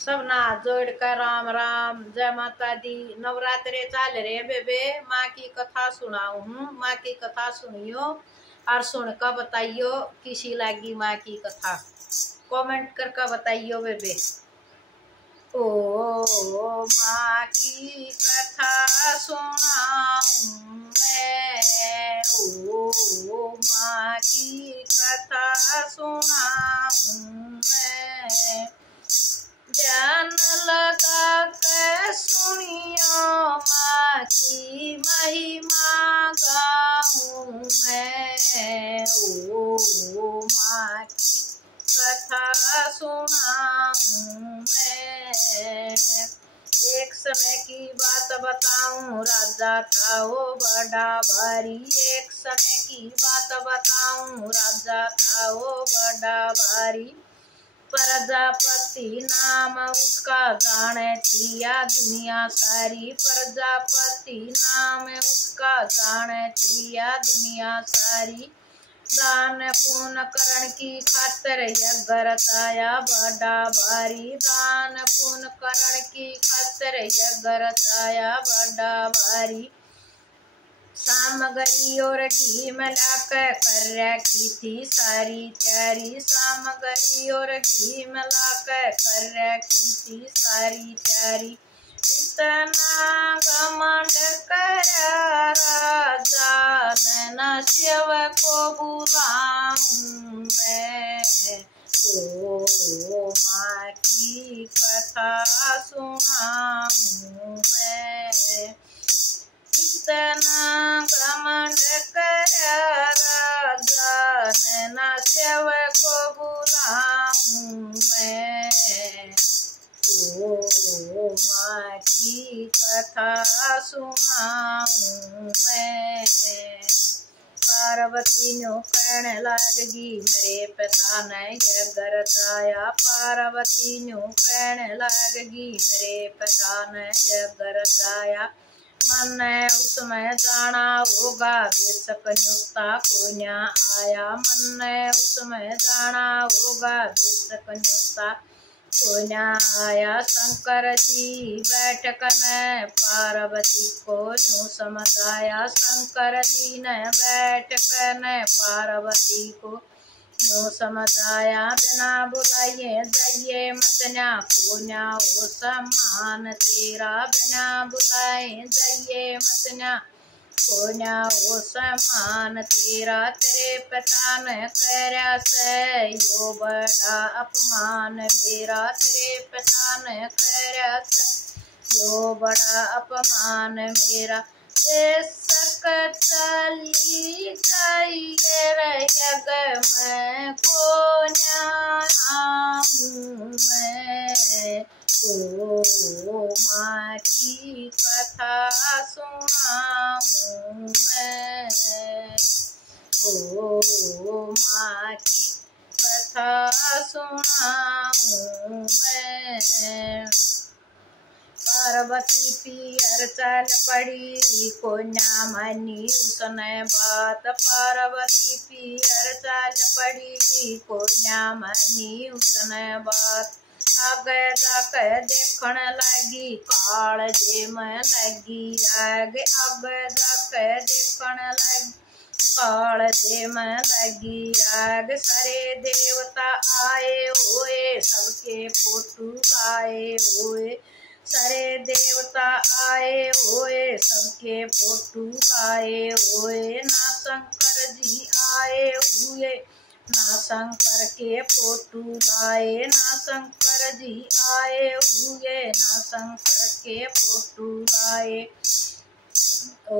सब ना जोड़ कर राम राम, जय माता दी। नवरात्रे चाल रहे बेबे, माँ की कथा सुनाऊ हूँ। माँ की कथा सुनियो और सुन कर बताइयो किसी लागी माँ की कथा। कमेंट करके बताइयो बेबे। ओ माँ की कथा सुनाऊं मैं, ओ माँ की कथा सुनाऊं मैं। ध्यान लगा के सुनियो माँ की महिमा गाऊं मैं, ओ माँ की कथा सुनाऊं मैं। एक समय की बात बताऊं, राजा था वो बड़ा भारी। एक समय की बात बताऊं, राजा था वो बड़ा भारी। प्रजापति नाम उसका जाने थिया दुनिया सारी। प्रजापति नाम उसका जाने थिया दुनिया सारी। दान पुण्य करण की खातिर यज्ञ रचाया बड़ा भारी। दान पुण्य करण की खातिर यज्ञ रचाया बड़ा भारी। सामग्री और घी मिलाकर कर रखी थी सारी तैयारी। सामग्री और घी मिलाकर कर रखी थी सारी तैयारी। इतना घमंड करा राजा ने, न शिव को बुलाऊं मैं, ओ माँ की कथा सुनाऊं मैं। इतना घमंड करा राजा ने, न शिव को बुलाऊं मैं, ओ माँ की कथा सुनाऊं मैं। पार्वती न्यू कहने लगगी मेरे पिता ने यज्ञ रचाया। पार्वती न्यू कहने लगगी मेरे पिता ने यज्ञ रचाया। मन ने उसमें जाना होगा बेशक न्युक्ता को न्या आया। मन ने उसमें जाना होगा बेशक न्युक्ता को न्या आया। शंकर जी बैठक ने पार्वती को न्यू समझाया। शंकर जी ने बैठक ने पार्वती को न्यू समझाया। बिना बुलाइए जाइए मत न्या को न्या हो सम्मान तेरा। बिना बुलाए जाइए मत न्या को न्या हो सम्मान तेरा। तेरे पिता ने करया से यो बड़ा अपमान मेरा। तेरे पिता ने करया से यो बड़ा अपमान मेरा। बेशक चली जाइए यज्ञ में को न्या मैं, ओ माँ की कथा सुनाऊं मैं, ओ माँ की कथा सुनाऊं मैं। पार्वती पियर चल पड़ी को न्या मनी उसने बात। पार्वती पियर चल पड़ी को न्या मनी उसने बात। आगे जाके देखण लगी काल जे में लगी आग। आगे जाके देखण लगी काल जे में लगी आग। सारे देवता आए हुए सबके फोटू लाए हुए। सारे देवता आए हुए सबके फोटू लाए हुए। ना शंकर जी आए हुए ना शंकर के फोटू लाए। ना शंकर जी आए हुए ना शंकर के फोटू लाए। ओ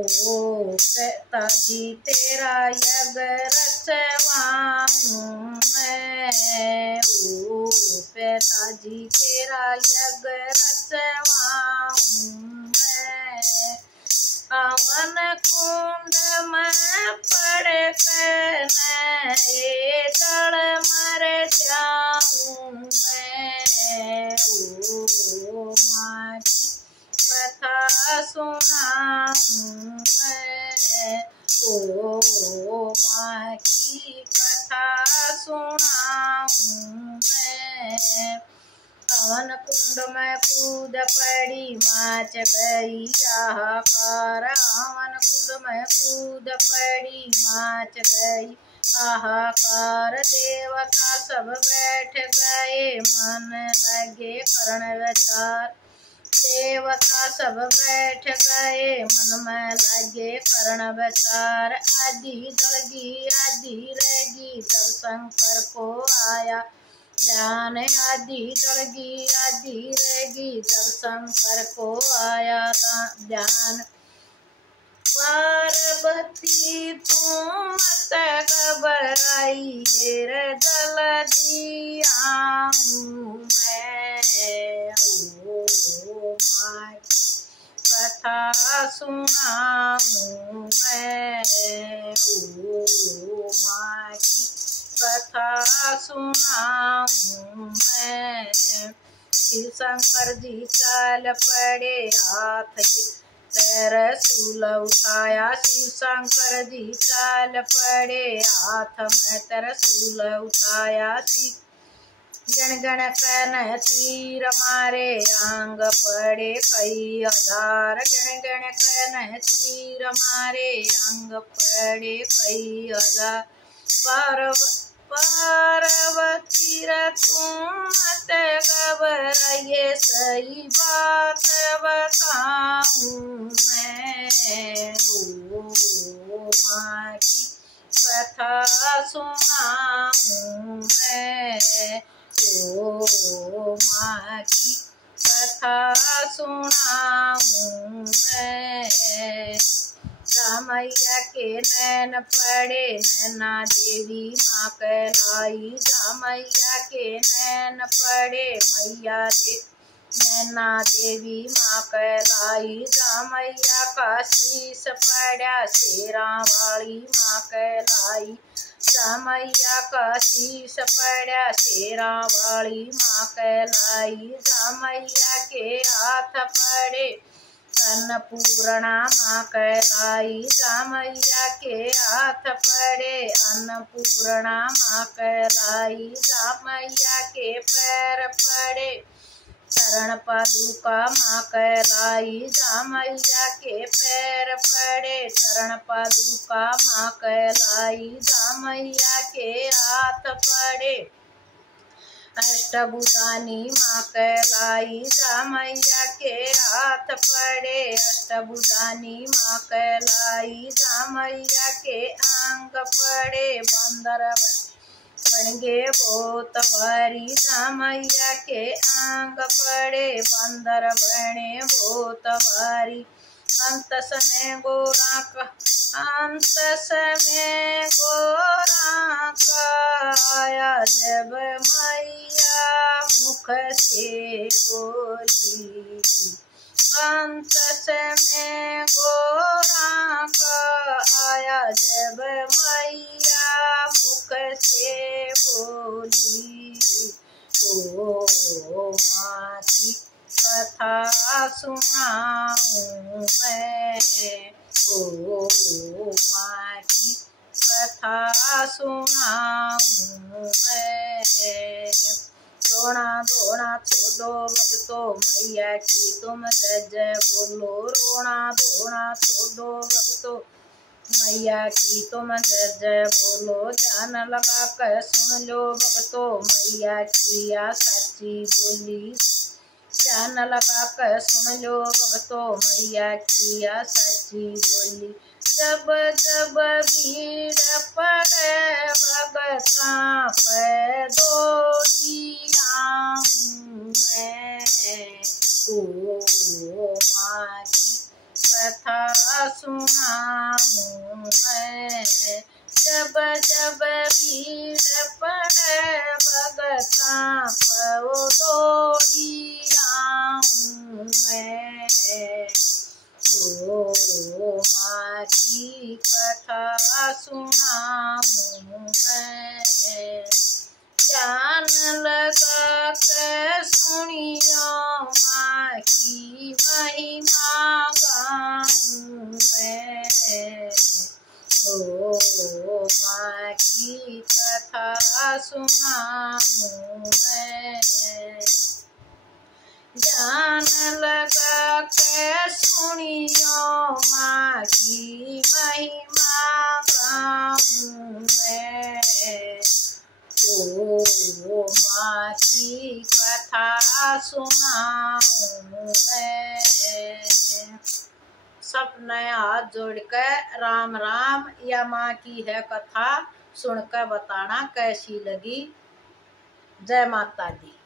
पिताजी तेरा यज्ञ रचवाऊं मैं, ओ पिताजी तेरा यज्ञ रचवाऊं मैं। पावन कुंड में पड़ कर जल मर जाऊं मैं, ओ माँ की कथा सुनाऊं मैं, ओ माँ की कथा सुनाऊं मैं। हवन कुंड में कूद पड़ी मच गई हाहाकार। हवन कुंड में कूद पड़ी मच गई हाहाकार। देवता सब बैठ गए मन लगे करण विचार। देवता सब बैठ गए मन में लगे करण विचार। आधी जलगी आधी रहेगी जब शंकर को आया ध्यान। आधी जलगी आधी रहेगी जब शंकर को आया ध्यान। पार्वती तुम मत घबराई रे जल्दी आऊं मैं। ओ माँ की कथा सुनाऊं मैं। ओ माँ की कथा सुनाऊं मैं। शिव शंकर जी चल पड़े हाथ त्रिशूल उठाया। शिव शंकर जी चल पड़े हाथ में त्रिशूल उठाया। गण गण कन तीर मारे अंग पड़े कई हजार। गण गण कन तीर मारे अंग पड़े कई हजार। पार्वती तुम मत घबराइए सही बात बताऊं मैं। ओ माँ की कथा सुनाऊं मैं। ओ माँ की कथा सुनाऊं मैं। रामैया के नैन पड़े नैना देवी माँ कहलाई। रामैया के नैन पड़े मैया नैना देवी माँ कहलाई। रामैया का शीश पड़ा शेरा वाली माँ कहलाई। रामैया का शीश पड़ा शेरा वाली माँ कहलाई। रामैया के हाथ पड़े अन्नपूर्णा माँ कहलाई। रामैया के हाथ पड़े अन्नपूर्णा माँ कहलाई। रामैया के पैर पड़े चरण पादुका माँ कहलाई। रामैया के पैर पड़े चरण पादुका माँ कहलाई। रामैया के हाथ पड़े अष्टभुजानी माँ कहलाई। रामैया के हाथ पड़े अष्टभुजानी माँ कहलाई। रामैया के अंग पड़े बंदर बन गे बहुत भारी। रामैया के अंग पड़े बंदर बने बहुत भारी। अंत समय गोरा आया जब मैया मुख से बोली। अंत समय गोरा आया जब मैया मुख से बोली। ओ माँ की कथा सुनाऊं मैं। ओ माँ की कथा सुनाऊं मैं। रोना धोना छोड़ो भक्तों मैया की तुम जय जय बोलो। रोना धोना छोड़ो भक्तों मैया की तुम जय जय बोलो। ध्यान लगा कर सुन लो भक्तों मैया की या सच्ची बोली। ध्यान लगा कर सुन लो भक्तों मैया की या सच्ची बोली। जब जब भीड़ पड़े भगता पे दौड़ी आऊं मैं। ओ माँ की कथा सुनाऊं मैं। जब जब भीड़ पड़े भगता पे दौड़ी आऊं मैं। ओ माँ की कथा सुनाऊं मैं। ध्यान लगा के सुनियो माँ की महिमा गाऊं मैं। ओ माँ की कथा सुनाऊं मैं। मन लगा के सुनियो माँ की महिमा गाऊं मैं। ओ माँ की कथा सुनाऊं मैं। सब नए हाथ जोड़ कर राम राम। या माँ की है कथा सुनकर बताना कैसी लगी। जय माता दी।